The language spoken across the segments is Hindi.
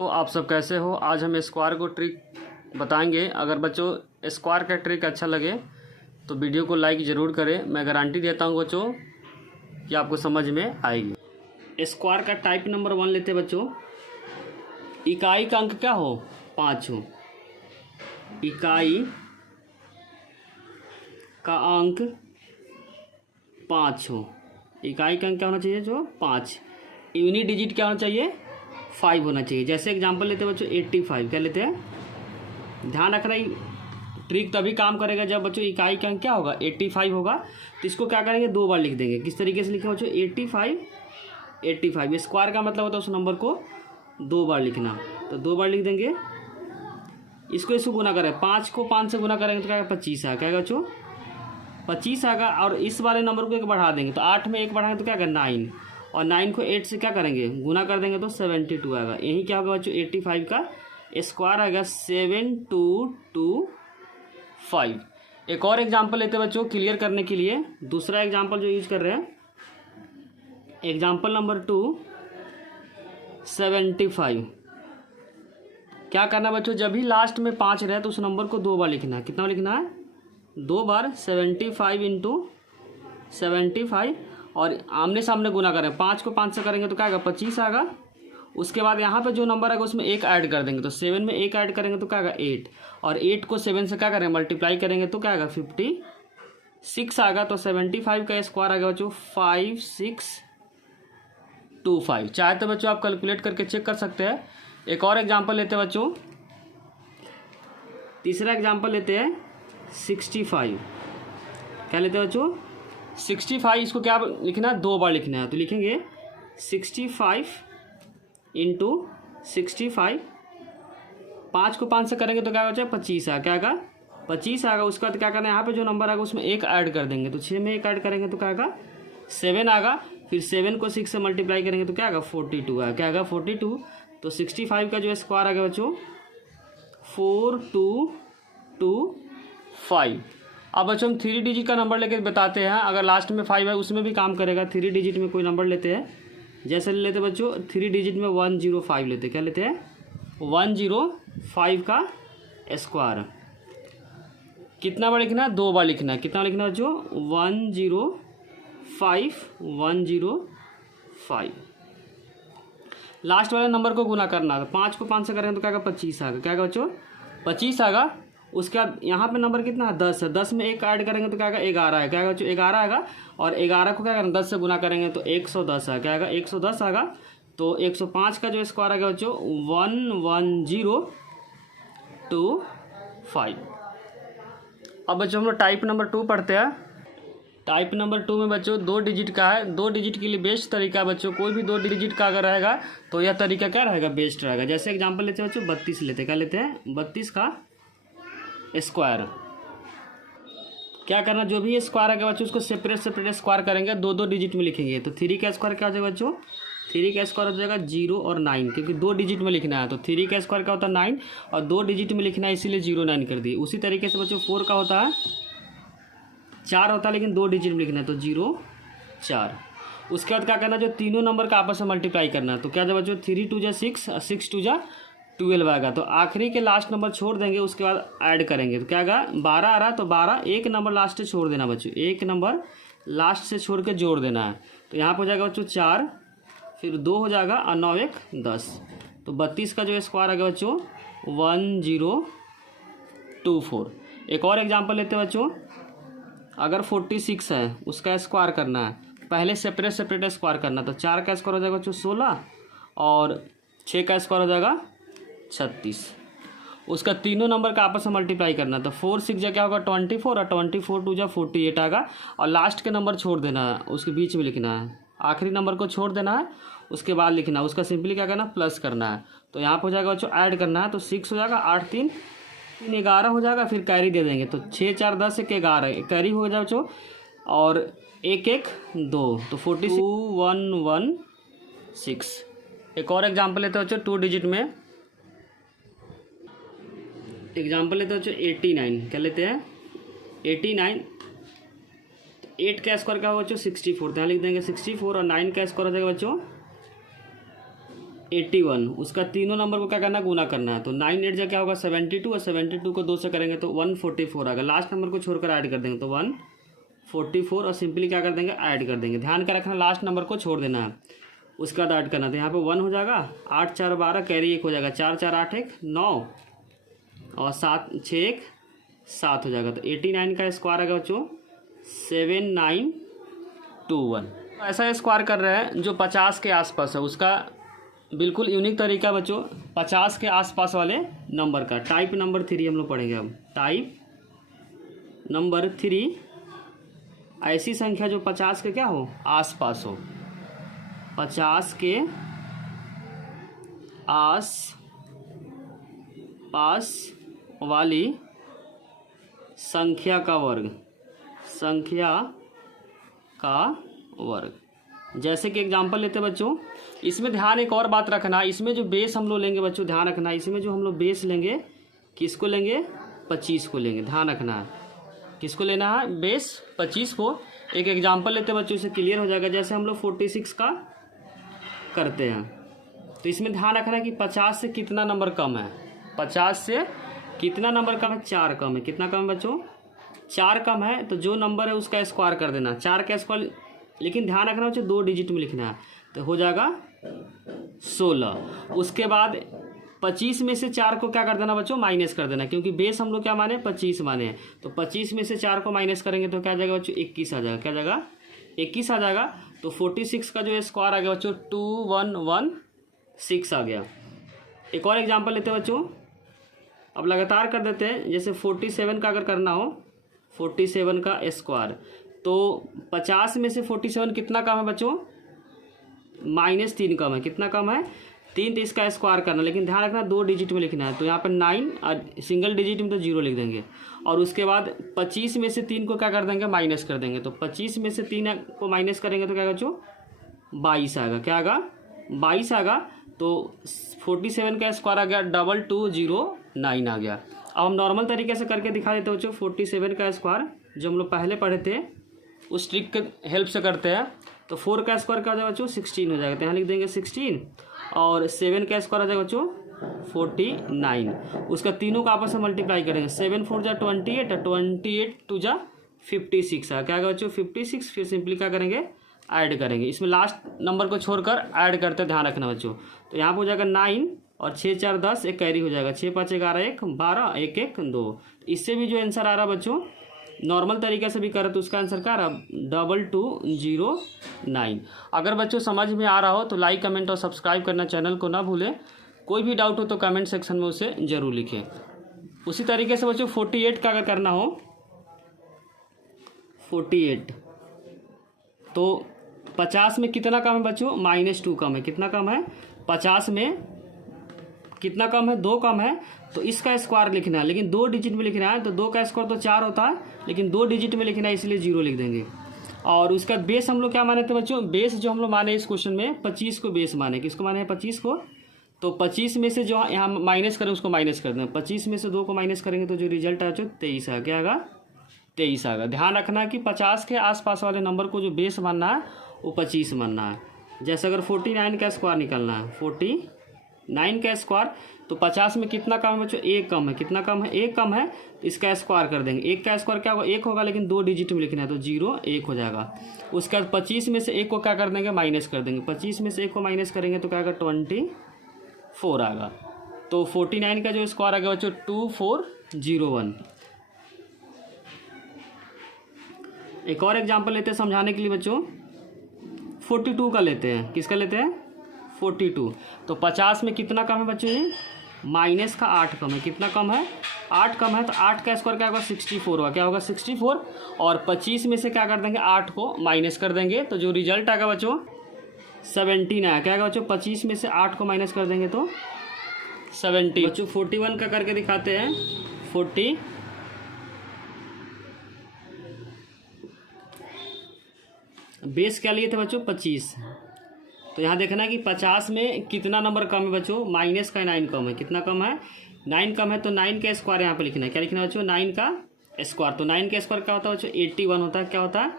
तो आप सब कैसे हो। आज हम स्क्वायर को ट्रिक बताएंगे। अगर बच्चों स्क्वायर का ट्रिक अच्छा लगे तो वीडियो को लाइक ज़रूर करें। मैं गारंटी देता हूं बच्चों कि आपको समझ में आएगी। स्क्वायर का टाइप नंबर 1 लेते हैं बच्चों। इकाई का अंक क्या हो? 5 हो। इकाई का अंक 5 हो। इकाई का अंक क्या होना चाहिए? जो 5। यूनिट डिजिट क्या होना चाहिए? 5 होना चाहिए। जैसे एग्जांपल लेते हैं बच्चों 85। क्या लेते हैं? ध्यान रखना, ही ट्रिक तभी काम करेगा जब बच्चों इकाई का अंक क्या होगा? 85 होगा। तो इसको क्या करेंगे? 2 बार लिख देंगे। किस तरीके से लिखें बच्चों? 85 स्क्वायर का मतलब होता है उस नंबर को 2 बार लिखना। तो 2 बार लिख देंगे। इसको गुना करें, 5 को 5 से गुना करेंगे तो क्या 25 आएगा। क्या बच्चों? 25 आएगा। और इस वाले नंबर को 1 बढ़ा देंगे तो 8 में 1 बढ़ाएंगे तो क्या आएगा? 9। और 9 को 8 से क्या करेंगे? गुना कर देंगे तो 72 आएगा। यही क्या होगा बच्चों? 85 का स्क्वायर आएगा 7225। एक और एग्जांपल लेते हैं बच्चों क्लियर करने के लिए। दूसरा एग्जांपल जो यूज कर रहे हैं, एग्जांपल नंबर 2 75। क्या करना बच्चों? जब भी लास्ट में 5 रहे तो उस नंबर को 2 बार लिखना है। कितना लिखना है? 2 बार। 75 इंटू 75 और आमने सामने गुना करें। 5 को 5 से करेंगे तो क्या आएगा? 25 आएगा। उसके बाद यहाँ पे जो नंबर आएगा उसमें 1 ऐड कर देंगे। तो 7 में 1 ऐड करेंगे तो क्या आएगा? 8। और 8 को 7 से क्या करें? मल्टीप्लाई करेंगे तो क्या आएगा? 56 आएगा। तो 75 का स्क्वायर आएगा बच्चों 5625। चाहे तो बच्चों आप कैलकुलेट करके चेक कर सकते हैं। एक और एग्जाम्पल लेते हैं बच्चों। तीसरा एग्जाम्पल लेते हैं 65। क्या लेते हैं बच्चों? 65। इसको क्या लिखना है? 2 बार लिखना है। तो लिखेंगे 65 इंटू 65। 5 को 5 से करेंगे तो क्या बचा? 25 आएगा। क्या आएगा? 25 आएगा। उसका तो क्या करना है? यहाँ पे जो नंबर आएगा उसमें 1 ऐड कर देंगे। तो 6 में 1 ऐड करेंगे तो क्या आएगा? 7 आएगा। फिर 7 को 6 से मल्टीप्लाई करेंगे तो क्या आएगा? 42 आएगा। क्या आएगा? 42। तो 65 का जो स्क्वायर आएगा बच्चों 4225। अब बच्चों हम 3 डिजिट का नंबर लेके बताते हैं। अगर लास्ट में 5 है उसमें भी काम करेगा। 3 डिजिट में कोई नंबर लेते हैं। जैसे लेते बच्चों 3 डिजिट में 105 लेते। क्या लेते हैं? 105 का स्क्वायर। कितना बार लिखना है? 2 बार लिखना है। कितना लिखना है बच्चों? 105। लास्ट वाले नंबर को गुना करना है। 5 को 5 से करेंगे तो क्या आएगा? 25 आएगा। क्या आएगा बच्चों? 25 आएगा। उसके बाद यहाँ पे नंबर कितना है? 10 है। 10 में 1 ऐड करेंगे तो क्या आएगा? 11 है। क्या आएगा बच्चों? 11 आएगा। और 11 को क्या करेंगे? 10 से गुना करेंगे तो 110 है। क्या आएगा? 110 आएगा। तो 105 का जो स्क्वायर आएगा बच्चों 11025। अब बच्चों हम लोग टाइप नंबर 2 पढ़ते हैं। टाइप नंबर 2 में बच्चों 2 डिजिट का है। 2 डिजिट के लिए बेस्ट तरीका है बच्चों, कोई भी 2 डिजिट का अगर रहेगा तो यह तरीका क्या रहेगा? बेस्ट रहेगा। जैसे एग्जांपल लेते हैं बच्चों 32 लेते हैं। क्या लेते हैं? 32 का स्क्वायर। क्या करना? जो भी स्क्वायर आएगा बच्चों उसको सेपरेट स्क्वायर करेंगे। 2 डिजिट में लिखेंगे। तो 3 का स्क्वायर क्या हो जाएगा बच्चों? 3 का स्क्वायर हो जाएगा 0 और 9, क्योंकि 2 डिजिट में लिखना है। तो 3 का स्क्वायर क्या होता है? 9। और 2 डिजिट में लिखना है इसीलिए 0 9 कर दिए। उसी तरीके से बच्चों 4 का होता है 4 होता है, लेकिन 2 डिजिट में लिखना है तो 0 4। उसके बाद क्या करना? जो तीनों नंबर का आपस में मल्टीप्लाई करना है। तो क्या जाए बच्चों? 3 2 जा 6 और 6 2 जा 12 आएगा। तो आखिरी के लास्ट नंबर छोड़ देंगे, उसके बाद ऐड करेंगे तो क्या आएगा? 12 आ रहा है। तो 12 एक नंबर लास्ट से छोड़ देना बच्चों, एक नंबर लास्ट से छोड़ के जोड़ देना है। तो यहाँ पर हो जाएगा बच्चों 4, फिर 2 हो जाएगा और 9 1 10। तो 32 का जो स्क्वायर आएगा बच्चों 1024। एक और एग्जाम्पल लेते हैं बच्चों। अगर 46 है उसका स्क्वायर करना है, पहले सेपरेट स्क्वायर करना है। तो 4 का स्क्वायर हो जाएगा बच्चों 16 और 6 का स्क्वायर हो जाएगा 36। उसका तीनों नंबर का आपस में मल्टीप्लाई करना है। तो 4 6 जा क्या होगा? 24 और 24 2 जा 48 आएगा। और लास्ट के नंबर छोड़ देना है, उसके बीच में लिखना है। आखिरी नंबर को छोड़ देना है, उसके बाद लिखना है। उसका सिंपली क्या करना? प्लस करना है। तो यहाँ पर हो जाएगा बच्चों ऐड करना है। तो 6 हो जाएगा, 8 3 11 हो जाएगा। फिर कैरी दे देंगे। तो 6 4 10 1 11 कैरी हो जाए बच्चों। और 1 1 2 तो 46116। एक और एग्जाम्पल लेते हैं बच्चों 2 डिजिट में। एग्जाम्पल लेते हैं बच्चों 89। क्या लेते हैं? 89। 8 का स्क्वायर क्या होगा बच्चों? 64। तो यहाँ लिख देंगे 64 और 9 का स्क्वायर हो जाएगा बच्चों 81, उसका तीनों नंबर को क्या करना है, गुना करना है। तो 9 8 जा क्या होगा 72, और 72 को 2 से करेंगे तो 144 आएगा। लास्ट नंबर को छोड़कर ऐड कर देंगे तो 144, और सिंपली क्या कर देंगे, ऐड कर देंगे। ध्यान का रखना लास्ट नंबर को छोड़ देना है, उसके बाद ऐड करना। तो यहाँ पे 1 हो जाएगा, 8 4 12, कैरी 1 हो जाएगा, 4 4 8 1 9, और 7 6 1 7 हो जाएगा। तो 89 का स्क्वायर आएगा बच्चों 7921। ऐसा स्क्वायर कर रहे हैं जो 50 के आसपास है, उसका बिल्कुल यूनिक तरीका बच्चों 50 के आसपास वाले नंबर का। टाइप नंबर 3 हम लोग पढ़ेंगे अब। टाइप नंबर 3, ऐसी संख्या जो 50 के क्या हो, आसपास हो। 50 के आस पास वाली संख्या का वर्ग, संख्या का वर्ग। जैसे कि एग्जांपल लेते हैं बच्चों, इसमें ध्यान एक और बात रखना, इसमें जो बेस हम लोग लेंगे बच्चों, ध्यान रखना, इसमें जो हम लोग बेस लेंगे, किसको लेंगे, 25 को लेंगे। ध्यान रखना है, किसको लेना है, बेस 25 को। एक एग्जांपल लेते हैं बच्चों, इससे क्लियर हो जाएगा। जैसे हम लोग 46 का करते हैं, तो इसमें ध्यान रखना है कि 50 से कितना नंबर कम है, 50 से कितना नंबर कम है, 4 कम है। कितना कम है बच्चों, 4 कम है। तो जो नंबर है उसका स्क्वायर कर देना, 4 का स्क्वायर, लेकिन ध्यान रखना बच्चों 2 डिजिट में लिखना है। तो हो जाएगा 16। उसके बाद 25 में से 4 को क्या कर देना बच्चों, माइनस कर देना, क्योंकि बेस हम लोग क्या माने, 25 माने। तो 25 में से 4 को माइनस करेंगे तो क्या आ जाएगा बच्चों, 21 आ जाएगा। क्या जाएगा, 21 आ जाएगा। तो 46 का जो स्क्वायर आ गया बच्चों 2116 आ गया। एक और एग्जाम्पल लेते हैं बच्चों, अब लगातार कर देते हैं। जैसे 47 का अगर करना हो, 47 का स्क्वायर, तो 50 में से 47 कितना कम है बच्चों, -3 कम है। कितना कम है, 3। तो इसका स्क्वायर करना, लेकिन ध्यान रखना 2 डिजिट में लिखना है। तो यहाँ पर 9, और सिंगल डिजिट में तो 0 लिख देंगे। और उसके बाद 25 में से 3 को क्या कर देंगे, माइनस कर देंगे। तो 25 में से 3 को माइनस करेंगे तो क्या बच्चों, 22 आएगा। क्या आएगा, 22 आएगा। तो 47 का स्क्वायर आ गया 2209 आ गया। अब हम नॉर्मल तरीके से करके दिखा देते बच्चों। 47 का स्क्वायर जो हम लोग पहले पढ़े थे उस ट्रिक के हेल्प से करते हैं। तो 4 का स्क्वायर क्या हो जाएगा बच्चों, 16 हो जाएगा। तो यहाँ लिख देंगे 16, और 7 का स्क्वायर आ जाएगा बच्चों 49। उसका तीनों का आपस में मल्टीप्लाई करेंगे। 7 4 जा 28, 28 2 जा 56 है। क्या आएगा बच्चों, 56। फिर सिंपली क्या करेंगे, ऐड करेंगे। इसमें लास्ट नंबर को छोड़कर ऐड करते, ध्यान रखना बच्चों। तो यहाँ पर हो जाएगा 9, और 6 4 10, एक कैरी हो जाएगा। 6 5 11 1 12, 1 1 2। इससे भी जो आंसर आ रहा बच्चों, नॉर्मल तरीके से भी करें तो उसका आंसर क्या रहा, 2209। अगर बच्चों समझ में आ रहा हो तो लाइक कमेंट और सब्सक्राइब करना चैनल को ना भूलें। कोई भी डाउट हो तो कमेंट सेक्शन में उसे ज़रूर लिखें। उसी तरीके से बच्चों 48 का अगर करना हो, 48, तो 50 में कितना कम है बच्चों, -2 कम है। कितना कम है, 50 में कितना कम है, 2 कम है। तो इसका स्क्वायर लिखना है, लेकिन 2 डिजिट में लिखना है। तो 2 का स्क्वायर तो 4 होता है, लेकिन 2 डिजिट में लिखना है, इसलिए 0 लिख देंगे। और उसका बेस हम लोग क्या माने थे बच्चों, बेस जो हम लोग माने इस क्वेश्चन में 25 को बेस माने। किसको माने हैं, 25 को। तो 25 में से जो यहाँ माइनस करें उसको माइनस कर दें। 25 में से 2 को माइनस करेंगे तो जो रिजल्ट आया 23 आ। क्या आएगा, 23 आएगा। ध्यान रखना है कि 50 के आसपास वाले नंबर को जो बेस मानना है वो 25 मानना है। जैसे अगर 49 का स्क्वायर निकलना है, 49 का स्क्वायर, तो 50 में कितना कम है बच्चों, 1 कम है। कितना कम है, 1 कम है। तो इसका स्क्वायर कर देंगे। 1 का स्क्वायर क्या होगा, 1 होगा, लेकिन 2 डिजिट में लिखना है। तो 0 1 हो जाएगा। उसके बाद 25 में से 1 को क्या कर देंगे, माइनस कर देंगे। 25 में से 1 को माइनस करेंगे तो क्या आएगा, 24 आएगा। तो 49 का जो स्क्वायर आ गया बच्चों 2401। एक और एग्जाम्पल लेते हैं समझाने के लिए बच्चों, 42 का लेते हैं। किसका लेते हैं, 42। तो 50 में कितना कम है बच्चों, ये माइनस का 8 कम है। कितना कम है, 8 कम है। तो 8 का स्क्वायर क्या होगा, 64 होगा। क्या होगा, 64। और 25 में से क्या कर देंगे, 8 को माइनस कर देंगे। तो जो रिजल्ट आएगा बच्चों 17 आया। क्या आएगा बच्चों, 25 में से 8 को माइनस कर देंगे तो 70। बच्चों 41 का करके दिखाते हैं। 40, बेस क्या लिए थे बच्चों, 25। तो यहाँ देखना है कि 50 में कितना नंबर कम है बच्चों, माइनस का 9 कम है। कितना कम है, 9 कम है। तो 9 का स्क्वायर यहाँ पे लिखना है। क्या लिखना है बच्चों, 9 का स्क्वायर। तो 9 का स्क्वायर क्या होता है बच्चों, 81 होता है। क्या होता है,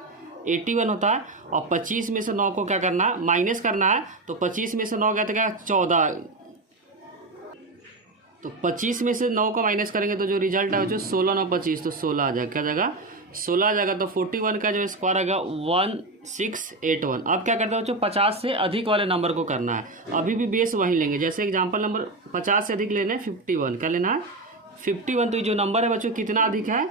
81 होता है। और 25 में से 9 को क्या करना है, माइनस करना है। तो 25 में से 9 गया तो क्या 14, तो 25 में से 9 को माइनस करेंगे तो जो रिजल्ट है जो 16 9 25, तो 16 आ जाएगा। क्या जाएगा 16 आ जाएगा। तो 41 का जो स्क्वायर आएगा 1681। अब क्या करते हो बच्चों, 50 से अधिक वाले नंबर को करना है। अभी भी बेस वहीं लेंगे, जैसे एग्जांपल नंबर 50 से अधिक लेना है 51। क्या लेना है 51। तो ये जो नंबर है बच्चों कितना अधिक है,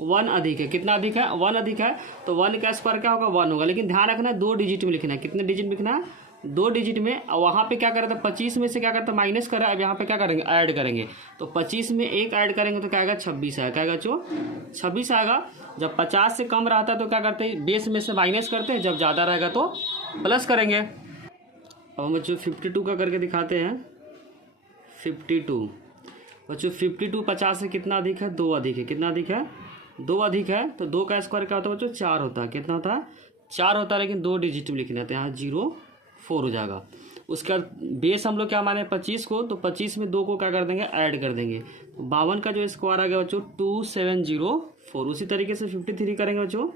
1 अधिक है। कितना अधिक है, 1 अधिक है। तो 1 का स्क्वायर क्या होगा 1 होगा। लेकिन ध्यान रखना है 2 डिजिट में लिखना है। कितने डिजिट में लिखना है, 2 डिजिट में। और वहाँ पे क्या करा था 25 में से क्या करता माइनस करा, अब यहाँ पे क्या करेंगे ऐड करेंगे। तो 25 में 1 ऐड करेंगे तो क्या आएगा 26 आएगा। क्या आएगा बच्चों 26 आएगा। जब 50 से कम रहता है तो क्या करते हैं, बेस में से माइनस करते हैं, जब ज़्यादा रहेगा तो प्लस करेंगे। अब हम बच्चों 52 का करके दिखाते हैं। 52 बच्चों 52 50 से कितना अधिक है, 2 अधिक है। कितना अधिक है, 2 अधिक है। तो 2 का स्क्वायर क्या होता है बच्चों 4 होता है। कितना होता है 4 होता है। लेकिन 2 डिजिट में लिखना है तो यहाँ 04 हो जाएगा। उसका बेस हम लोग क्या माने 25 को, तो 25 में 2 को क्या कर देंगे ऐड कर देंगे। तो 52 का जो स्क्वायर आ गया बच्चों 2704। उसी तरीके से 53 करेंगे बच्चों।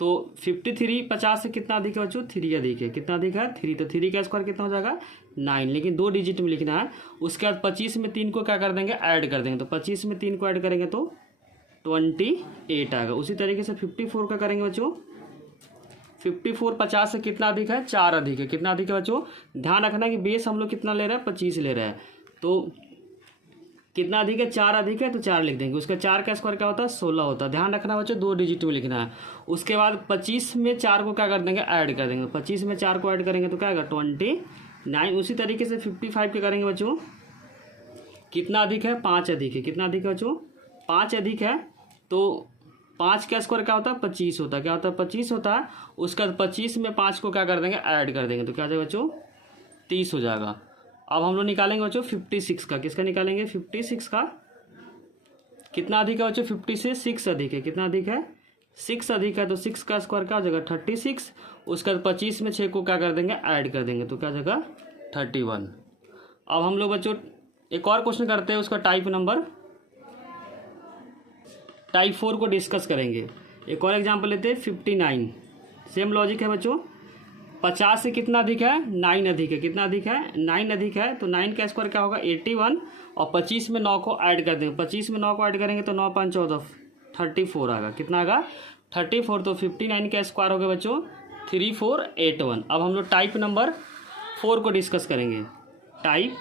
तो 53 50 से कितना अधिक है बच्चों 3 अधिक है। कितना अधिक है 3। तो 3 का स्क्वायर कितना हो जाएगा 9। लेकिन 2 डिजिट में लिखना है। उसके बाद 25 में 3 को क्या कर देंगे ऐड कर देंगे। तो 25 में 3 को ऐड करेंगे तो 28 आएगा। उसी तरीके से 54 का करेंगे बच्चों। 54 50 से कितना अधिक है 4 अधिक है। कितना अधिक है बच्चों, ध्यान रखना कि बेस हम लोग कितना ले रहे हैं 25 ले रहे हैं। तो कितना अधिक है 4 अधिक है तो 4 लिख देंगे। उसका 4 का स्क्वायर क्या होता है 16 होता है। ध्यान रखना बच्चों 2 डिजिट में लिखना है। उसके बाद 25 में 4 को क्या कर देंगे ऐड कर देंगे। 25 में 4 को ऐड करेंगे तो क्या आएगा 29। उसी तरीके से 55 के करेंगे बच्चों। कितना अधिक है 5 अधिक है। कितना अधिक है बच्चों 5 अधिक है। तो 5 का स्क्वायर क्या होता है 25 होता है। क्या होता है 25 होता है। उसका 25 में 5 को क्या कर देंगे ऐड कर देंगे तो क्या हो जाएगा बच्चों 30 हो जाएगा। अब हम लोग निकालेंगे बच्चों 56 का। किसका निकालेंगे 56 का। कितना अधिक है बच्चों 50 से 6 अधिक है। कितना अधिक है 6 अधिक है। तो 6 का स्क्वायर क्या हो जाएगा 36। उसका 25 में 6 को क्या कर देंगे ऐड कर देंगे तो क्या हो जाएगा 31। अब हम लोग बच्चों एक और क्वेश्चन करते हैं, उसका टाइप 4 को डिस्कस करेंगे। एक और एग्जांपल लेते हैं 59। सेम लॉजिक है बच्चों। 50 से कितना अधिक है 9 अधिक है। कितना अधिक है 9 अधिक है। तो 9 का स्क्वायर क्या होगा 81। और 25 में 9 को ऐड कर देंगे। 25 में 9 को ऐड करेंगे तो 9 5 14 34 आएगा। कितना आएगा 34। तो 59 का स्क्वायर हो गया बच्चों 3481। अब हम लोग टाइप नंबर 4 को डिस्कस करेंगे। टाइप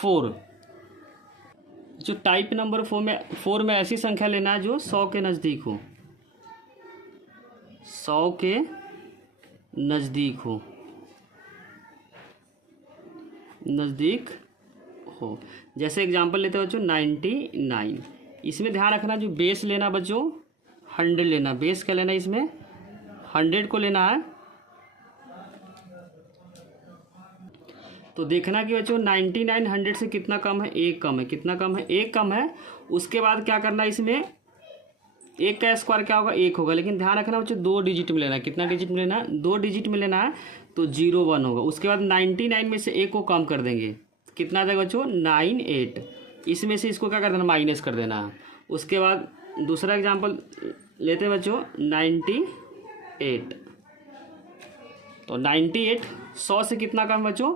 4 जो टाइप नंबर 4 में ऐसी संख्या लेना है जो 100 के नज़दीक हो। 100 के नज़दीक हो। जैसे एग्जांपल लेते हैं बच्चों 99। इसमें ध्यान रखना जो बेस लेना बच्चों 100 लेना। बेस क्या लेना इसमें 100 को लेना है। तो देखना कि बच्चों 99 100 से कितना कम है 1 कम है। कितना कम है 1 कम है। उसके बाद क्या करना है इसमें 1 का स्क्वायर क्या होगा 1 होगा। लेकिन ध्यान रखना बच्चों 2 डिजिट में लेना है। कितना डिजिट में लेना है 2 डिजिट में लेना है। तो 01 होगा। उसके बाद 99 में से 1 को कम कर देंगे। कितना आ जाएगा बच्चों 98। इसमें से इसको क्या कर देना माइनस कर देना है। उसके बाद दूसरा एग्जाम्पल लेते हैं बच्चों 98। तो 98 100 से कितना कम बच्चों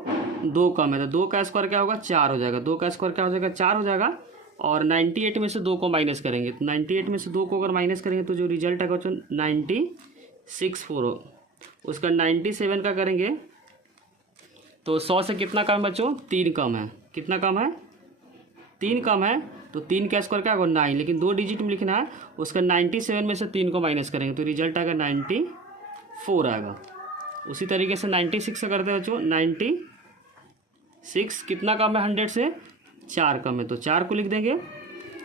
2 कम है। तो 2 का स्क्वायर क्या होगा 4 हो जाएगा। 2 का स्क्वायर क्या हो जाएगा 4 हो जाएगा। और 98 में से 2 को माइनस करेंगे। तो 98 में से 2 को अगर माइनस करेंगे तो जो रिजल्ट आएगा बच्चों 964। उसका 97 का करेंगे तो 100 से कितना कम बच्चों 3 कम है। कितना कम है 3 कम है। तो 3 का स्क्वायर क्या होगा 9। लेकिन 2 डिजिट में लिखना है। उसका 97 में से 3 को माइनस करेंगे तो रिजल्ट आएगा 94 आएगा। उसी तरीके से 96 से करते हैं बच्चों 96 कितना कम है 100 से 4 कम है। तो 4 को लिख देंगे।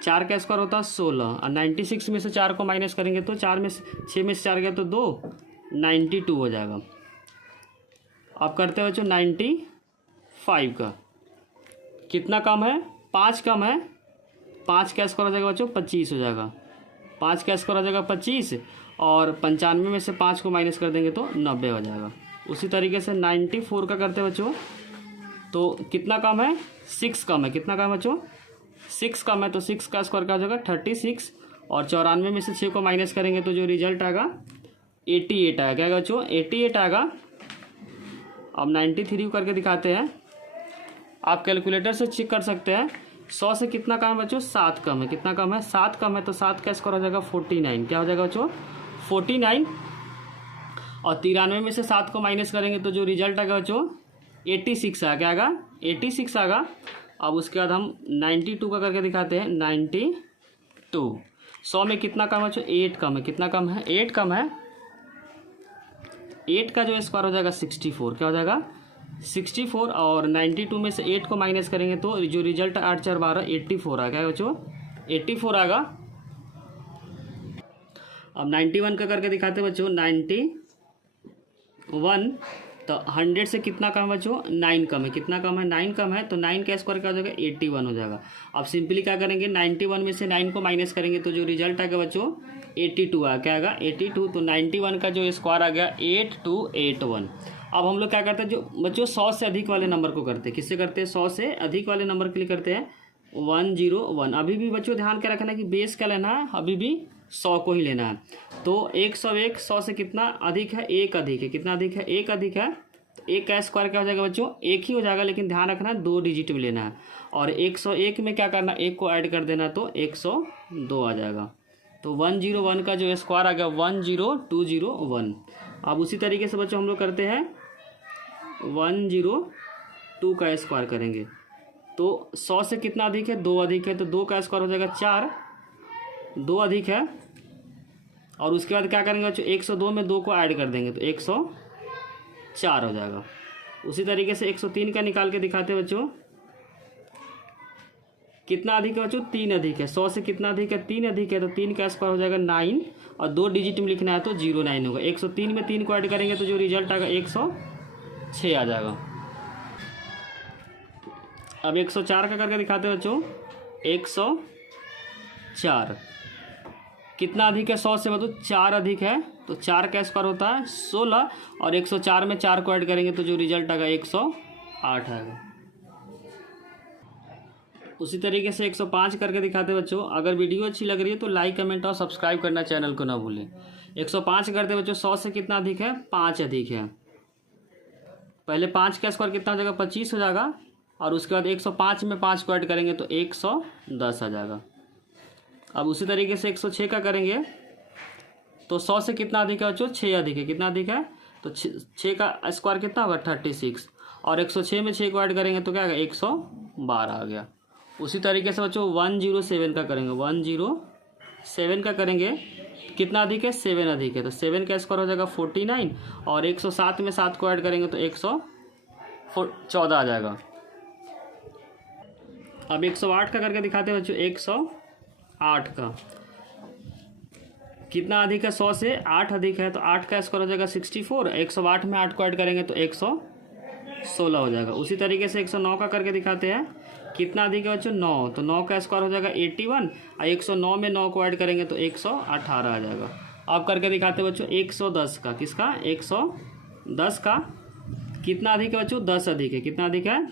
4 का स्क्वायर होता है 16। और 96 में से 4 को माइनस करेंगे तो 6 में से 4 गया तो 2 92 हो जाएगा। अब करते हैं बच्चों 95 का। कितना कम है 5 कम है। 5 का स्क्वायर हो जाएगा बच्चों 25 हो जाएगा। 5 का स्क्वायर हो जाएगा 25। और 95 में से 5 को माइनस कर देंगे तो 90 हो जाएगा। उसी तरीके से 94 का करते हैं बच्चों। तो कितना कम है 6 कम है। कितना कम है बच्चों 6 कम है। तो 6 का स्क्वायर क्या हो जाएगा 36। और 94 में से 6 को माइनस करेंगे तो जो रिजल्ट आएगा 88 आएगा। क्या बच्चों 88 आएगा। अब 93 करके दिखाते हैं। आप कैलकुलेटर से चेक कर सकते हैं 100 से कितना कम है बच्चों, 7 कम है। कितना कम है, 7 कम है, तो 7 का स्क्वायर हो जाएगा 49। क्या हो जाएगा बच्चों 49। और 93 में से 7 को माइनस करेंगे तो जो रिजल्ट आएगा बच्चों 86 आ। क्या आएगा 86 आएगा। अब उसके बाद हम 92 का करके दिखाते हैं। 92 100 में कितना कम है बच्चों, 8 कम है। कितना कम है, 8 कम है। 8 का जो स्क्वायर हो जाएगा 64। क्या हो जाएगा 64। और 92 में से 8 को माइनस करेंगे तो जो रिजल्ट 8 4 12 84 आ गया बच्चों 84 आएगा। अब 91 का करके दिखाते हैं बच्चों। 91 तो 100 से कितना कम है बच्चों, 9 कम है। कितना कम है, 9 कम है। तो 9 का स्क्वायर क्या हो जाएगा 81 हो जाएगा। अब सिंपली क्या करेंगे 91 में से 9 को माइनस करेंगे तो जो रिजल्ट आएगा बच्चों 82 आ। क्या आएगा 82। तो 91 का जो स्क्वायर आ गया 8281। अब हम लोग क्या करते हैं, जो बच्चों 100 से अधिक वाले नंबर को करते हैं। किससे करते हैं, 100 से अधिक वाले नंबर के लिए करते हैं 101। अभी भी बच्चों ध्यान क्या रखना है कि बेस क्या लेना है, अभी भी 100 को ही लेना है। तो 101 100 से कितना अधिक है, 1 अधिक है। कितना अधिक है, 1 अधिक है। तो 1 का स्क्वायर क्या हो जाएगा बच्चों 1 ही हो जाएगा, लेकिन ध्यान रखना है 2 डिजिट में लेना है। और 101 में क्या करना, 1 को ऐड कर देना तो 102 आ जाएगा। तो 101 का जो स्क्वायर आ गया 10201। अब उसी तरीके से बच्चों हम लोग करते हैं 102 का स्क्वायर करेंगे तो 100 से कितना अधिक है, 2 अधिक है। तो 2 का स्क्वायर हो जाएगा 4, 2 अधिक है। और उसके बाद क्या करेंगे बच्चों 102 में 2 को ऐड कर देंगे तो 104 हो जाएगा। उसी तरीके से 103 का निकाल के दिखाते हैं बच्चों। कितना अधिक है बच्चों, 3 अधिक है। 100 से कितना अधिक है, 3 अधिक है। तो 3 का स्क्वायर हो जाएगा 9 और 2 डिजिट में लिखना है तो 09 होगा। 103 में 3 को ऐड करेंगे तो जो रिजल्ट आएगा 106 आ जाएगा। अब 104 का करके दिखाते हैं बच्चों। 104 कितना अधिक है, 100 से बच्चों 4 अधिक है। तो 4 का स्क्वायर होता है 16 और 104 में 4 को ऐड करेंगे तो जो रिजल्ट आएगा 108 आएगा। उसी तरीके से 105 करके दिखाते बच्चों। अगर वीडियो अच्छी लग रही है तो लाइक कमेंट और सब्सक्राइब करना चैनल को ना भूलें। 105 करते बच्चों। 100 से कितना अधिक है, 5 अधिक है। पहले 5 का स्क्वायर कितना हो जाएगा 25 हो जाएगा। और उसके बाद 105 में 5 को ऐड करेंगे तो 110 आ जाएगा। अब उसी तरीके से 106 का करेंगे तो 100 से कितना अधिक है बच्चों, 6 अधिक है। कितना अधिक है, तो 6 का स्क्वायर कितना होगा 36 और 106 में 6 को ऐड करेंगे तो क्या आएगा 112 आ गया। उसी तरीके से बच्चों 107 का करेंगे। 107 का करेंगे कितना अधिक है, 7 अधिक है। तो 7 का स्क्वायर हो जाएगा 49 और 107 में 7 को ऐड करेंगे तो 114 आ जाएगा। अब 108 का करके दिखाते हैं बच्चों। 108 का कितना अधिक है, 100 से 8 अधिक है। तो 8 का स्क्वायर हो जाएगा 64। 108 में 8 को ऐड करेंगे तो 116 हो जाएगा। उसी तरीके से 109 का करके दिखाते हैं। कितना अधिक है बच्चों, 9। तो 9 का स्क्वायर हो जाएगा 81 और 109 में 9 को ऐड करेंगे तो 118 आ जाएगा। अब करके दिखाते हैं बच्चों 110 का। किसका, 110 का कितना अधिक है बच्चों, 10 अधिक है। कितना अधिक है,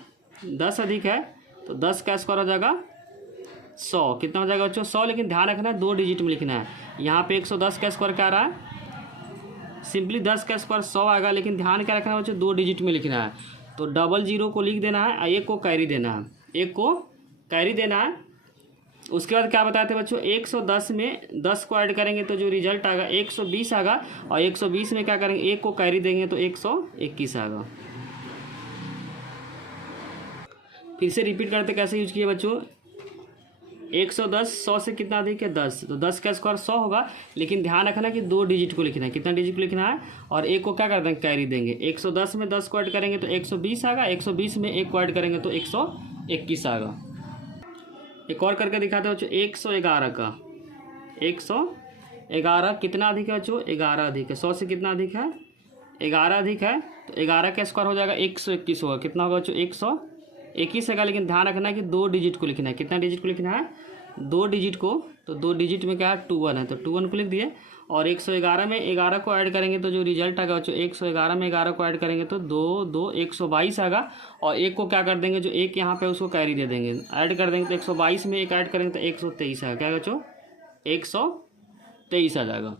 10 अधिक है। तो 10 का स्क्वायर हो जाएगा 100। कितना हो जाएगा बच्चों, 100। लेकिन ध्यान रखना है 2 डिजिट में लिखना है। यहाँ पे 110 का स्क्वायर क्या आ रहा है, सिंपली 10 का स्क्वायर 100 आएगा। लेकिन ध्यान क्या रखना है बच्चों, 2 डिजिट में लिखना है। तो 00 को लिख देना है और 1 को कैरी देना है। 1 को कैरी देना है। उसके बाद क्या बताए थे बच्चों, 110 में 10 को ऐड करेंगे तो जो रिजल्ट आएगा 120 आएगा। और 120 में क्या करेंगे, 1 को कैरी देंगे तो 121 आएगा। फिर से रिपीट करते कैसे यूज किए बच्चों। 110 100 से कितना अधिक है, 10। तो 10 का स्क्वायर 100 होगा। लेकिन ध्यान रखना कि 2 डिजिट को लिखना है। कितना डिजिट को लिखना है और 1 को क्या कर देंगे, कैरी देंगे। 110 में 10 को ऐड करेंगे तो 120 आएगा। 120 में 1 को ऐड करेंगे तो 121 आएगा। एक और करके दिखाते हैं बच्चों 111 का। 111 कितना अधिक है बच्चों, 11 अधिक है। 100 से कितना अधिक है, 11 अधिक है। तो 11 का स्क्वायर हो जाएगा 121 होगा। कितना होगा बच्चों, 121 होगा। लेकिन ध्यान रखना है कि 2 डिजिट को लिखना है। कितना डिजिट को लिखना है, 2 डिजिट को। तो 2 डिजिट में क्या है, 21 है। तो 21 को लिख दिए। और 111 में 11 को ऐड करेंगे तो जो रिजल्ट आएगा बच्चों 111 में 11 को ऐड करेंगे तो 122 आएगा। और 1 को क्या कर देंगे, जो 1 यहाँ पे उसको कैरी दे देंगे, ऐड कर देंगे तो 122 में 1 ऐड करेंगे तो 123 आएगा। क्या बच्चों, 123 आ जाएगा।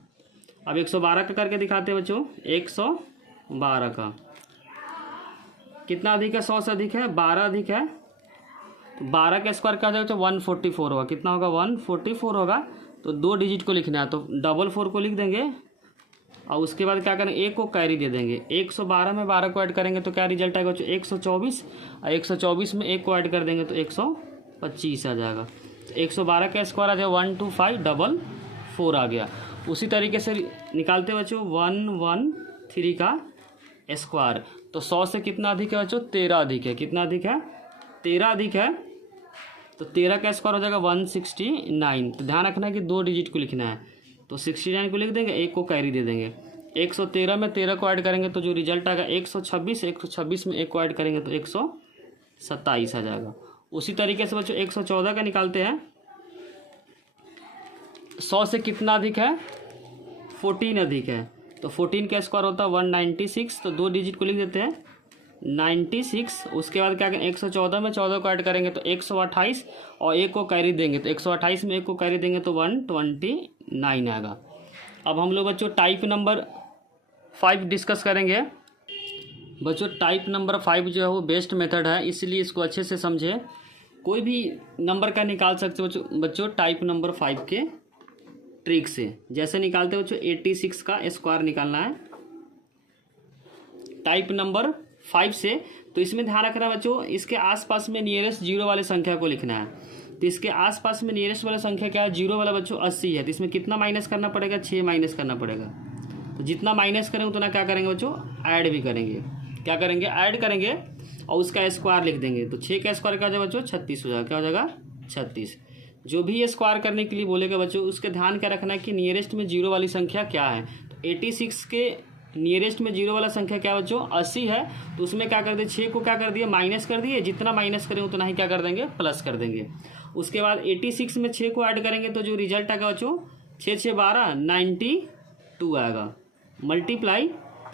अब 112 का करके दिखाते हैं बच्चों। 112 का कितना अधिक है? 100 से अधिक है, 12 अधिक है, तो 12 का स्क्वायर क्या हो जाएगा? 144 होगा। कितना होगा? 144 होगा। तो 2 डिजिट को लिखना है, तो 44 को लिख देंगे और उसके बाद क्या करेंगे? 1 को कैरी दे देंगे। 112 में 12 को ऐड करेंगे तो क्या रिजल्ट आएगा? 124, और 124 में 1 को ऐड कर देंगे तो 125 आ जाएगा। तो 112 का स्क्वायर आ जाएगा 12544 आ गया। उसी तरीके से निकालते बच्चों 113 का स्क्वायर। तो 100 से कितना अधिक है बच्चों? 13 अधिक है। कितना अधिक है? 13 अधिक है। तो 13 का स्क्वायर हो जाएगा 169। तो ध्यान रखना है कि 2 डिजिट को लिखना है, तो 69 को लिख देंगे, 1 को कैरी दे देंगे। 113 में 13 को ऐड करेंगे तो जो रिजल्ट आएगा 126, 126 में 1 को ऐड करेंगे तो 127 आ जाएगा। उसी तरीके से बच्चों 114 का निकालते हैं। 100 से कितना अधिक है? 14 अधिक है। तो 14 का स्क्वायर होता है 196। तो 2 डिजिट को लिख देते हैं 96। उसके बाद क्या करें? 114 में 14 को ऐड करेंगे तो 128 और 1 को कैरी देंगे तो 128 में 1 को कैरी देंगे तो 129 आएगा। अब हम लोग बच्चों टाइप नंबर 5 डिस्कस करेंगे। बच्चों टाइप नंबर 5 जो है वो बेस्ट मेथड है, इसलिए इसको अच्छे से समझे। कोई भी नंबर का निकाल सकते हो बच्चों टाइप नंबर 5 के ट्रिक से। जैसे निकालते हो बच्चों 86 का स्क्वायर निकालना है टाइप नंबर 5 से। तो इसमें ध्यान रखना है बच्चों, इसके आसपास में नियरेस्ट जीरो वाले संख्या को लिखना है। तो इसके आसपास में नियरेस्ट वाला संख्या क्या है? जीरो वाला बच्चों 80 है। तो इसमें कितना माइनस करना पड़ेगा? 6 माइनस करना पड़ेगा। तो जितना माइनस करेंगे उतना क्या करेंगे बच्चों? ऐड भी करेंगे। क्या करेंगे? ऐड करेंगे और उसका स्क्वायर लिख देंगे। तो 6 का स्क्वायर क्या हो जाएगा बच्चों? 36 हो जाएगा। क्या हो जाएगा? 36। जो भी ये स्क्वायर करने के लिए बोलेगा बच्चों, उसके ध्यान क्या रखना है कि नियरेस्ट में जीरो वाली संख्या क्या है। तो 86 के नियरेस्ट में जीरो वाला संख्या क्या है बच्चों? 80 है। तो उसमें क्या कर दिए? 6 को क्या कर दिए? माइनस कर दिए। जितना माइनस करें उतना ही क्या कर देंगे? प्लस कर देंगे। उसके बाद 86 में 6 को ऐड करेंगे तो जो रिजल्ट आएगा बच्चों 6 6 12 92 आएगा। मल्टीप्लाई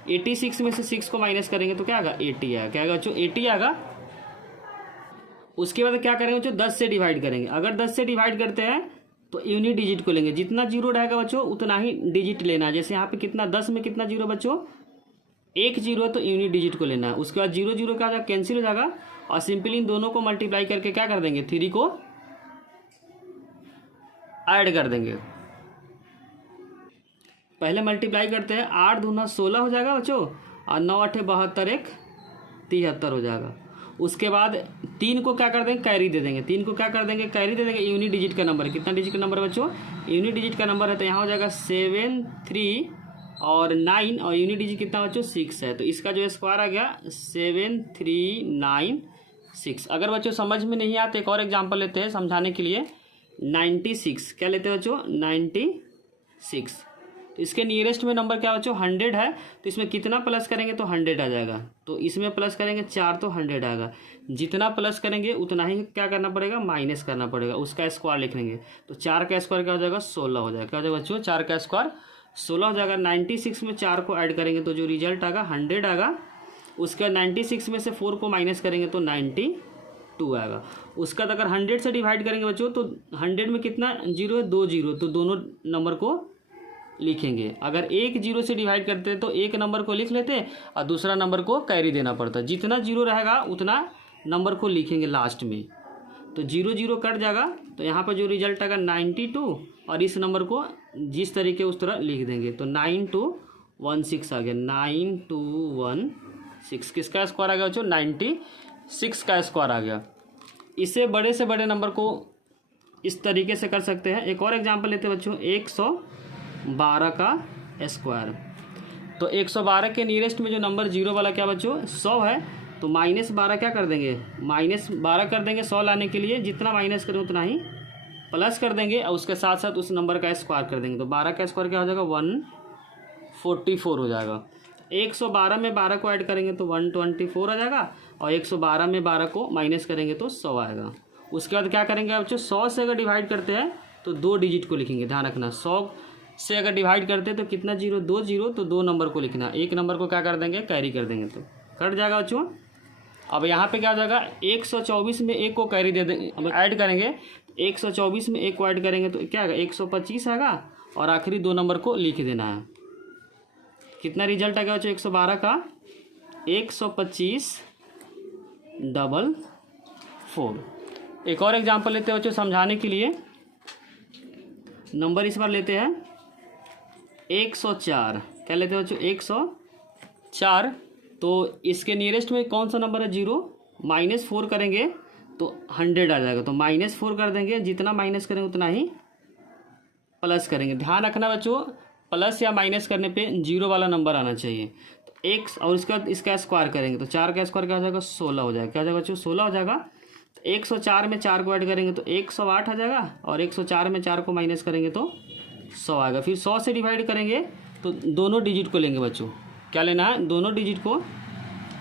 86 में से 6 को माइनस करेंगे तो क्या आएगा? 80 आएगा। क्या आएगा बच्चों? 80 आएगा। उसके बाद क्या करेंगे बच्चों? 10 से डिवाइड करेंगे। अगर 10 से डिवाइड करते हैं तो यूनिट डिजिट को लेंगे। जितना जीरो रहेगा बच्चों उतना ही डिजिट लेना है। जैसे यहाँ पे कितना 10 में कितना जीरो बच्चों? 1 जीरो है, तो यूनिट डिजिट को लेना है। उसके बाद 0 0 क्या हो जाएगा? कैंसिल हो जाएगा और सिंपली इन दोनों को मल्टीप्लाई करके क्या कर देंगे? 3 को ऐड कर देंगे। पहले मल्टीप्लाई करते हैं। 8 दूना 16 हो जाएगा बच्चों और 9 8 72 1 73 हो जाएगा। उसके बाद 3 को क्या कर देंगे? कैरी दे देंगे। 3 को क्या कर देंगे? कैरी दे देंगे। यूनिट डिजिट का नंबर कितना डिजिट का नंबर बच्चों? यूनिट डिजिट का नंबर है तो यहाँ हो जाएगा 7 3 और 9 और यूनिट डिजिट कितना बच्चों? 6 है। तो इसका जो स्क्वायर आ गया 7396। अगर बच्चों समझ में नहीं आते एक और एग्जाम्पल लेते हैं समझाने के लिए। 96 क्या लेते हैं बच्चों? 96। तो इसके नियरेस्ट में नंबर क्या बच्चों? 100 है। तो इसमें कितना प्लस करेंगे तो 100 आ जाएगा। तो इसमें प्लस करेंगे 4 तो 100 आएगा। जितना प्लस करेंगे उतना ही क्या करना पड़ेगा? माइनस करना पड़ेगा। उसका स्क्वायर लिख लेंगे। तो 4 का स्क्वायर क्या हो जाएगा? 16 हो जाएगा। क्या हो जाएगा बच्चों? 4 का स्क्वायर 16 हो जाएगा। 96 में 4 को ऐड करेंगे तो जो रिजल्ट आएगा 100 आएगा। उसके बाद 96 में से 4 को माइनस करेंगे तो 92 आएगा। उसका अगर 100 से डिवाइड करेंगे बच्चों तो 100 में कितना जीरो है? 2 जीरो। तो दोनों नंबर को लिखेंगे। अगर 1 जीरो से डिवाइड करते हैं तो एक नंबर को लिख लेते हैं और दूसरा नंबर को कैरी देना पड़ता है। जितना जीरो रहेगा उतना नंबर को लिखेंगे लास्ट में। तो 0 0 कट जाएगा। तो यहाँ पर जो रिजल्ट आएगा 92 और इस नंबर को जिस तरीके उस तरह लिख देंगे। तो 9216 आ गया। 9216 किसका स्क्वायर आ गया बच्चों? 96 का स्क्वायर आ गया। इससे बड़े से बड़े नंबर को इस तरीके से कर सकते हैं। एक और एग्जाम्पल लेते हैं बच्चों 112 का स्क्वायर। तो 112 के नियरेस्ट में जो नंबर जीरो वाला क्या बच्चों? 100 है। तो -12 क्या कर देंगे? -12 कर देंगे 100 लाने के लिए। जितना माइनस करें उतना ही प्लस कर देंगे और उसके साथ साथ उस नंबर का स्क्वायर कर देंगे। तो 12 का स्क्वायर क्या हो जाएगा? 144 हो जाएगा। 112 में 12 को ऐड करेंगे तो 124 आ जाएगा और 112 में 12 को माइनस करेंगे तो 100 आएगा। उसके बाद क्या करेंगे बच्चों? 100 से अगर डिवाइड करते हैं तो 2 डिजिट को लिखेंगे। ध्यान रखना 100 से अगर डिवाइड करते हैं तो कितना जीरो? 2 जीरो। तो 2 नंबर को लिखना। एक नंबर को क्या कर देंगे? कैरी कर देंगे तो कट जाएगा बच्चों। अब यहाँ पे क्या हो जाएगा? 124 में 1 को कैरी दे देंगे। अब ऐड करेंगे 124 में 1 को ऐड करेंगे तो क्या आएगा 125 आएगा, और आखिरी 2 नंबर को लिख देना है। कितना रिजल्ट आएगा बच्चों 112 का 125/4। एक और एग्जांपल लेते हैं बच्चों समझाने के लिए। नंबर इस बार लेते हैं 104। क्या लेते हैं बच्चों 104। तो इसके नियरेस्ट में कौन सा नंबर है 0, -4 करेंगे तो 100 आ जाएगा। तो -4 कर देंगे, जितना माइनस करेंगे उतना ही प्लस करेंगे। ध्यान रखना बच्चों प्लस या माइनस करने पे 0 वाला नंबर आना चाहिए। तो एक और इसका स्क्वायर करेंगे तो 4 का स्क्वायर क्या हो जाएगा 16 हो जाएगा। क्या हो जाएगा बच्चों 16 हो जाएगा। तो 104 में 4 को ऐड करेंगे तो 108 आ जाएगा, और 104 में 4 को माइनस करेंगे तो 100 आएगा। फिर 100 से डिवाइड करेंगे तो दोनों डिजिट को लेंगे बच्चों। क्या लेना है दोनों डिजिट को।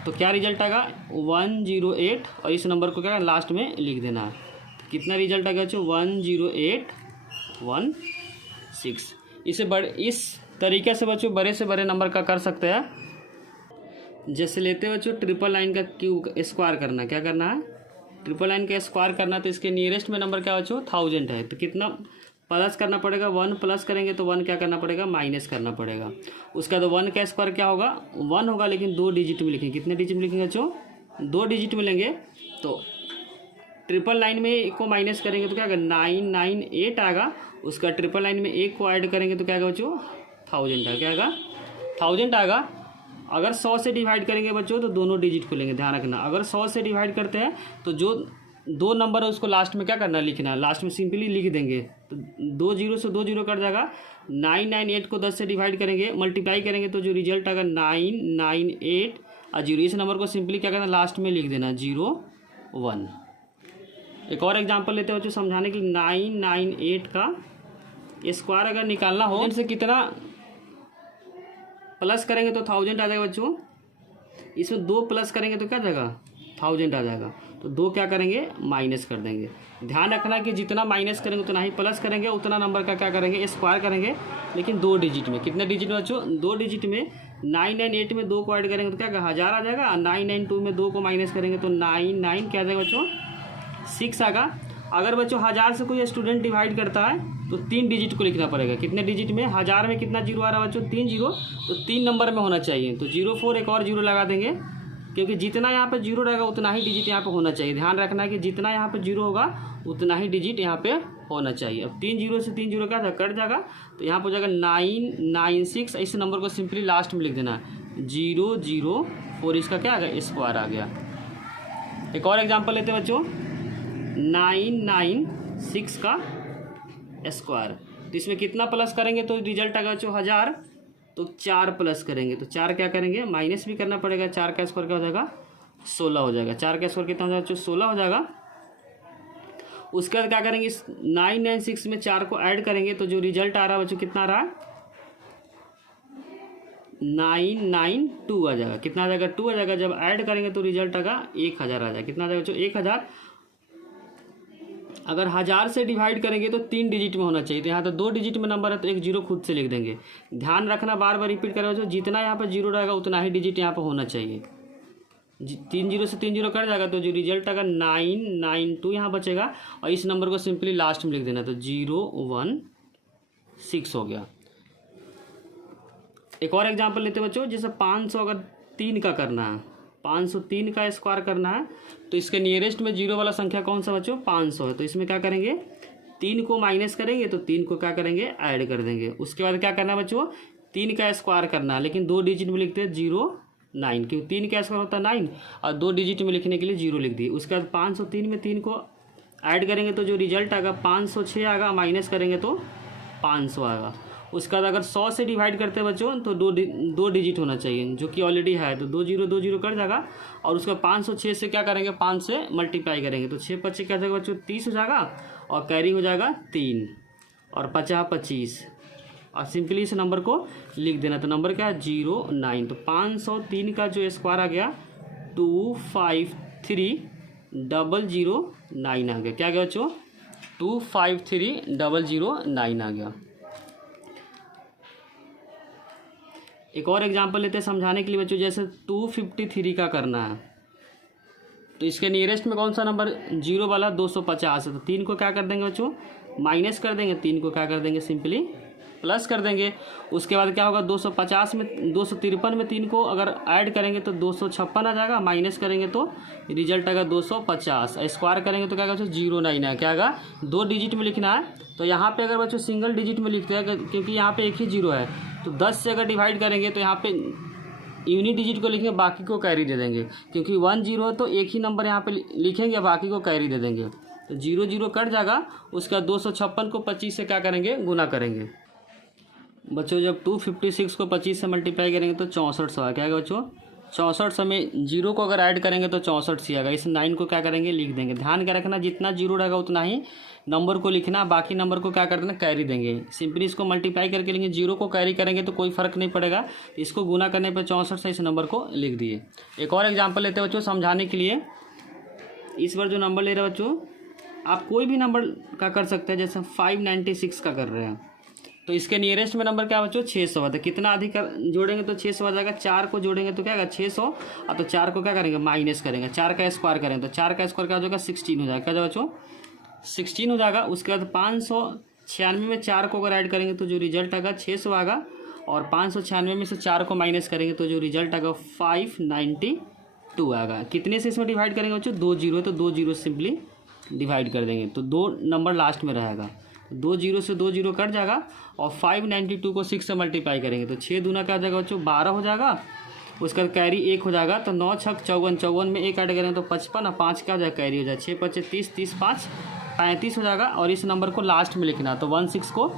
तो क्या रिजल्ट आएगा 108, और इस नंबर को क्या लास्ट में लिख देना है। तो कितना रिजल्ट आएगा बच्चों 10816। इस तरीके से बच्चों बड़े से बड़े नंबर का कर सकते हैं। जैसे लेते हैं बच्चों 999 का क्यूब स्क्वायर करना। क्या करना है 999 का स्क्वायर करना। तो इसके नियरेस्ट में नंबर क्या बच्चों 1000 है। तो कितना प्लस करना पड़ेगा 1 प्लस करेंगे तो 1 क्या करना पड़ेगा माइनस करना पड़ेगा। उसका तो 1 का स्क्वायर क्या होगा 1 होगा, लेकिन 2 डिजिट में लिखेंगे। कितने डिजिट में लिखेंगे बच्चों 2 डिजिट में लेंगे। तो 999 में 1 को माइनस करेंगे तो क्या आएगा 998 आएगा। उसका 999 में 1 को ऐड करेंगे तो क्या आएगा बच्चों 1000 आएगा। क्या आएगा 1000 आएगा। अगर 100 से डिवाइड करेंगे बच्चों तो दोनों डिजिट को लेंगे। ध्यान रखना अगर 100 से डिवाइड करते हैं तो जो 2 नंबर है उसको लास्ट में क्या करना है लिखना है। लास्ट में सिंपली लिख देंगे तो 2 0 से 2 0 कट जाएगा। 998 को 10 से डिवाइड करेंगे मल्टीप्लाई करेंगे तो जो रिजल्ट आएगा 998 और 0। इस नंबर को सिंपली क्या करना लास्ट में लिख देना 01। एक और एग्जांपल लेते हैं बच्चों समझाने के लिए। 998 का स्क्वायर अगर निकालना हो से कितना प्लस करेंगे तो 1000 आ जाएगा बच्चों। इसमें 2 प्लस करेंगे तो क्या आ जाएगा 1000 आ जाएगा। तो 2 क्या करेंगे माइनस कर देंगे। ध्यान रखना कि जितना माइनस करेंगे उतना ही प्लस करेंगे, उतना नंबर का क्या करेंगे स्क्वायर करेंगे, लेकिन 2 डिजिट में। कितने डिजिट में बच्चों 2 डिजिट में। 998 में 2 को ऐड करेंगे तो क्या 1000 आ जाएगा। 992 में 2 को माइनस करेंगे तो 99 क्या आ जाएगा बच्चों 6 आएगा। अगर बच्चों 1000 से कोई स्टूडेंट डिवाइड करता है तो 3 डिजिट को लिखना पड़ेगा। कितने डिजिट में 1000 में कितना 0 आ रहा है बच्चों 3 0। तो 3 नंबर में होना चाहिए। तो 04 एक और 0 लगा देंगे, क्योंकि जितना यहाँ पे 0 रहेगा उतना ही डिजिट यहाँ पे होना चाहिए। ध्यान रखना है कि जितना यहाँ पे 0 होगा उतना ही डिजिट यहाँ पे होना चाहिए। अब 3 0 से 3 0 का कट जाएगा तो यहाँ पर हो जाएगा 996। इस नंबर को सिंपली लास्ट में लिख देना 004। इसका क्या आ गया स्क्वायर आ गया। एक और एग्जाम्पल लेते हैं बच्चों 996 का स्क्वायर। तो इसमें कितना प्लस करेंगे तो रिजल्ट आएगा बच्चों 1000। तो 4 प्लस करेंगे तो 4 क्या करेंगे माइनस भी करना पड़ेगा। 4 का स्क्वायर क्या हो जाएगा 16 हो जाएगा। 4 का स्क्वायर कितना हो जाएगा 16 हो जाएगा। उसके बाद क्या करेंगे 996 में 4 को ऐड करेंगे तो जो रिजल्ट आ रहा है बच्चों कितना आ रहा है 992 आ जाएगा। कितना आ जाएगा 2 आ जाएगा। जब ऐड करेंगे तो रिजल्ट आएगा 1000 आ जाएगा। कितना आ जाएगा बच्चों 1000। अगर 1000 से डिवाइड करेंगे तो 3 डिजिट में होना चाहिए। तो यहाँ तो 2 डिजिट में नंबर है तो 1 0 खुद से लिख देंगे। ध्यान रखना बार बार रिपीट करें बच्चों जितना यहाँ पर 0 रहेगा उतना ही डिजिट यहाँ पर होना चाहिए। 3 0 से 3 0 कट जाएगा तो जो रिजल्ट आएगा 992 यहाँ बचेगा। और इस नंबर को सिंपली लास्ट में लिख देना तो 016 हो गया। एक और एग्जाम्पल लेते हैं बच्चों जैसे 500 अगर 3 का करना है 503 का स्क्वायर करना है तो इसके नियरेस्ट में 0 वाला संख्या कौन सा बच्चों 500 है। तो इसमें क्या करेंगे 3 को माइनस करेंगे तो 3 को क्या करेंगे ऐड कर देंगे। उसके बाद क्या करना है बच्चों 3 का स्क्वायर करना है, लेकिन 2 डिजिट में लिखते हैं 09, क्योंकि 3 का स्क्वायर होता है 9 और 2 डिजिट में लिखने के लिए 0 लिख दिए। उसके बाद 503 में 3 को ऐड करेंगे तो जो रिजल्ट आएगा 506 आएगा। माइनस करेंगे तो 500 आएगा। उसके बाद अगर 100 से डिवाइड करते हैं बच्चों तो 2 डिजिट होना चाहिए, जो कि ऑलरेडी है। तो 2 0 कर जाएगा। और उसका 506 से क्या करेंगे 5 से मल्टीप्लाई करेंगे तो 6 25 क्या जाएगा बच्चों 30 हो जाएगा। और कैरी हो जाएगा 3 और 50 25। और सिंपली इस नंबर को लिख देना। तो नंबर क्या है 09। तो 503 का जो स्क्वायर आ गया 253009 आ गया। क्या गया बच्चों 253009 आ गया। एक और एग्जांपल लेते हैं समझाने के लिए बच्चों। जैसे 253 का करना है तो इसके नियरेस्ट में कौन सा नंबर जीरो वाला 250 है, तो 3 को क्या कर देंगे बच्चों माइनस कर देंगे, 3 को क्या कर देंगे सिंपली प्लस कर देंगे। उसके बाद क्या होगा 250 में 253 में 3 को अगर ऐड करेंगे तो 256 आ जाएगा, माइनस करेंगे तो रिजल्ट आएगा 250, स्क्वायर करेंगे तो क्या होगा 09 है, क्या आएगा 2 डिजिट में लिखना है। तो यहाँ पे अगर बच्चों सिंगल डिजिट में लिखते हैं क्योंकि यहाँ पे एक ही जीरो है, तो 10 से अगर डिवाइड करेंगे तो यहाँ पे यूनिट डिजिट को लिखेंगे, बाकी को कैरी दे देंगे, क्योंकि 1 0 तो एक ही नंबर यहाँ पे लिखेंगे, बाकी को कैरी दे देंगे, तो 0 0 कट जाएगा। उसका 256 को 25 से क्या करेंगे गुना करेंगे बच्चों। जब 256 को 25 से मल्टीप्लाई करेंगे तो 6400 आएगा, क्या आएगा बच्चों 6400 में जीरो को अगर ऐड करेंगे तो 64 से आएगा। इस 9 को क्या करेंगे लिख देंगे। ध्यान क्या रखना, जितना जीरो रहेगा उतना ही नंबर को लिखना, बाकी नंबर को क्या करना कैरी देंगे। सिंपली इसको मल्टीप्लाई करके लेंगे, जीरो को कैरी करेंगे तो कोई फर्क नहीं पड़ेगा, इसको गुना करने पर 64 से इस नंबर को लिख दिए। एक और एग्जाम्पल लेते हैं बच्चों समझाने के लिए। इस बार जो नंबर ले रहे हैं बच्चों, आप कोई भी नंबर का कर सकते हैं, जैसे 596 का कर रहे हैं, तो इसके नियरेस्ट में नंबर क्या बच्चों 600 है, तो कितना अधिक जोड़ेंगे तो 600 आ जाएगा। 4 को जोड़ेंगे तो क्या आएगा 600, और तो 4 को क्या करेंगे माइनस करेंगे, 4 का स्क्वायर करेंगे तो 4 का स्क्वायर क्या हो जाएगा 16 हो जाएगा, क्या जाएगा बच्चों 16 हो जाएगा। उसके बाद 596 में 4 को अगर ऐड करेंगे तो जो रिजल्ट आएगा 600 आएगा, और 596 में से 4 को माइनस करेंगे तो जो रिजल्ट आएगा 592 आएगा। कितने से इसमें डिवाइड करेंगे बच्चों 2 जीरो है, तो 2 जीरो सिंपली डिवाइड कर देंगे तो 2 नंबर लास्ट में रहेगा, 2 जीरो से 2 जीरो कट जाएगा, और 592 को 6 से मल्टीप्लाई करेंगे तो 6 दूना क्या हो जाएगा बच्चों 12 हो जाएगा। उसका बाद कैरी 1 हो जाएगा, तो 9 छक 54, 54 में 1 ऐड करेंगे तो 55, और 5 क्या हो जाएगा कैरी हो जाएगा, 6 5 30, 30 5 35 हो जाएगा। और इस नंबर को लास्ट में लिखना, तो 16 को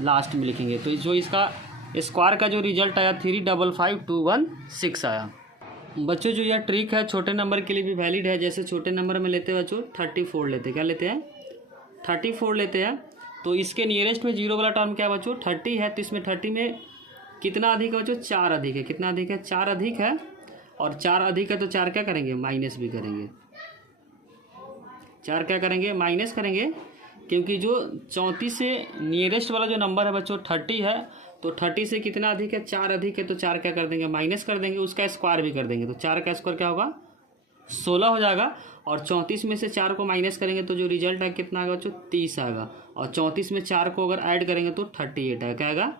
लास्ट में लिखेंगे, तो जो इसका स्क्वायर का जो रिजल्ट आया 355216 आया। बच्चों जो यह ट्रिक है छोटे नंबर के लिए भी वैलिड है। जैसे छोटे नंबर में लेते हैं बच्चों 34 लेते हैं, क्या लेते हैं 34 लेते हैं, तो इसके नियरेस्ट में जीरो वाला टर्म क्या है बच्चों 30 है, तो इसमें 30 में कितना अधिक है बच्चों 4 अधिक है, कितना अधिक है 4 अधिक है, और 4 अधिक है तो 4 क्या करेंगे माइनस भी करेंगे, 4 क्या करेंगे माइनस करेंगे, क्योंकि जो 34 से नियरेस्ट वाला जो नंबर है बच्चों 30 है, तो 30 से कितना अधिक है 4 अधिक है, तो 4 क्या कर देंगे माइनस कर देंगे, उसका स्क्वायर भी कर देंगे, तो 4 का स्क्वायर क्या होगा 16 हो जाएगा, और 34 में से 4 को माइनस करेंगे तो जो रिजल्ट है कितना आएगा बच्चों 30 आएगा, और 34 में 4 को अगर ऐड करेंगे तो 38 आएगा, क्या आएगा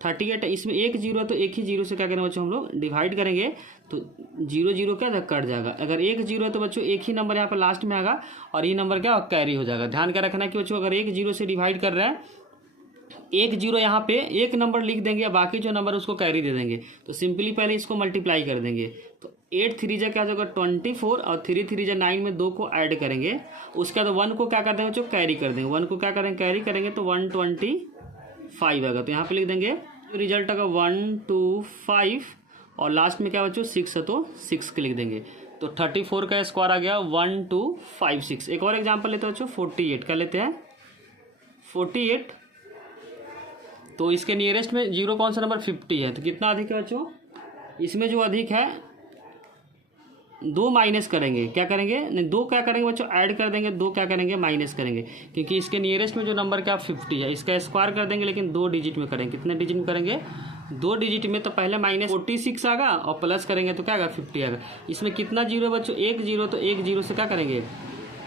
38 है। इसमें एक जीरो है तो एक ही जीरो से क्या करेंगे बच्चों हम लोग डिवाइड करेंगे, तो 0 0 क्या कट जाएगा। अगर एक जीरो है तो बच्चों एक ही नंबर यहाँ पर लास्ट में आएगा, और ये नंबर क्या कैरी हो जाएगा। ध्यान क्या रखना कि बच्चों अगर एक जीरो से डिवाइड कर रहे हैं, एक जीरो यहाँ पे एक नंबर लिख देंगे, बाकी जो नंबर उसको कैरी दे देंगे, तो सिंपली पहले इसको मल्टीप्लाई कर देंगे, तो 8 3 जा क्या हो जाएगा 24, और 3 3 जा 9 में 2 को ऐड करेंगे, उसके बाद 1 को क्या कर देंगे बच्चों कैरी कर देंगे, 1 को क्या करेंगे कैरी करेंगे तो 125 आएगा, तो यहाँ पे लिख देंगे रिजल्ट आएगा 125, और लास्ट में क्या बच्चों 6 है तो 6 के लिख देंगे, तो 34 का स्क्वायर आ गया 1256। एक और एग्जाम्पल लेते हैं बच्चों 48 का लेते हैं 48, तो इसके नियरेस्ट में जीरो कौन सा नंबर 50 है, तो कितना अधिक है बच्चों इसमें जो अधिक है 2 माइनस करेंगे, क्या करेंगे नहीं 2 क्या करेंगे बच्चों ऐड कर देंगे, 2 क्या करेंगे माइनस करेंगे, क्योंकि इसके नियरेस्ट में जो नंबर क्या 50 है, इसका स्क्वायर कर देंगे लेकिन 2 डिजिट में करेंगे। कितने डिजिट में करेंगे 2 डिजिट में, तो पहले माइनस 46 आएगा और प्लस करेंगे तो क्या आएगा 50 आएगा। इसमें कितना जीरो है बच्चों एक जीरो, तो एक जीरो से क्या करेंगे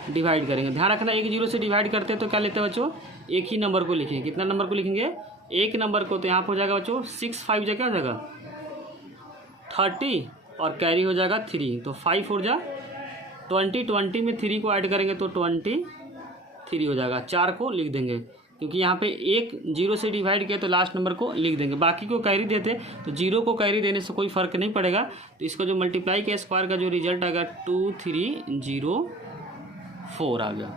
डिवाइड करेंगे। ध्यान रखना एक जीरो से डिवाइड करते हैं तो क्या लेते हैं बच्चों एक ही नंबर को लिखेंगे। कितना नंबर को लिखेंगे एक नंबर को, तो यहाँ पर हो जाएगा बच्चों 6 5 जा क्या हो जाएगा 30, और कैरी हो जाएगा 3, तो 5 4 जा 20, 20 में 3 को ऐड करेंगे तो 23 हो जाएगा। 4 को लिख देंगे क्योंकि यहाँ पे एक जीरो से डिवाइड किया तो लास्ट नंबर को लिख देंगे, बाकी को कैरी देते तो जीरो को कैरी देने से कोई फर्क नहीं पड़ेगा। तो इसको जो मल्टीप्लाई किया स्क्वायर का जो रिजल्ट आएगा 2304 आ गया।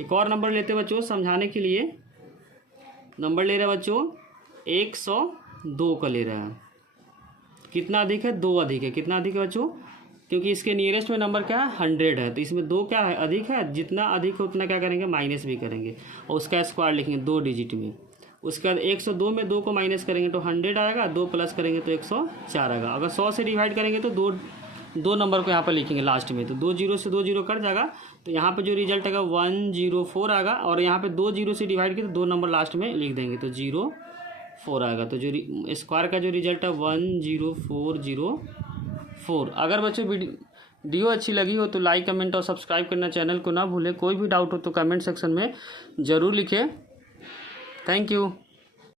एक और नंबर लेते बच्चों समझाने के लिए, नंबर ले रहे बच्चों 102 का ले रहा है। कितना अधिक है 2 अधिक है, कितना अधिक है बच्चों क्योंकि इसके नियरेस्ट में नंबर क्या है 100 है, तो इसमें 2 क्या है अधिक है, जितना अधिक है उतना क्या करेंगे माइनस भी करेंगे और उसका स्क्वायर लिखेंगे 2 डिजिट में। उसके बाद 102 में 2 को माइनस करेंगे तो 100 आएगा, 2 प्लस करेंगे तो 104 आएगा। अगर 100 से डिवाइड करेंगे तो दो नंबर को यहाँ पर लिखेंगे लास्ट में, तो 2 जीरो से 2 जीरो कट जाएगा, तो यहाँ पर जो रिजल्ट आएगा 104 आएगा, और यहाँ पे 2 जीरो से डिवाइड किया तो 2 नंबर लास्ट में लिख देंगे तो 04 आएगा। तो जो स्क्वायर का जो रिजल्ट है 10404। अगर बच्चों वीडियो अच्छी लगी हो तो लाइक कमेंट और सब्सक्राइब करना चैनल को ना भूलें। कोई भी डाउट हो तो कमेंट सेक्शन में ज़रूर लिखें। Thank you.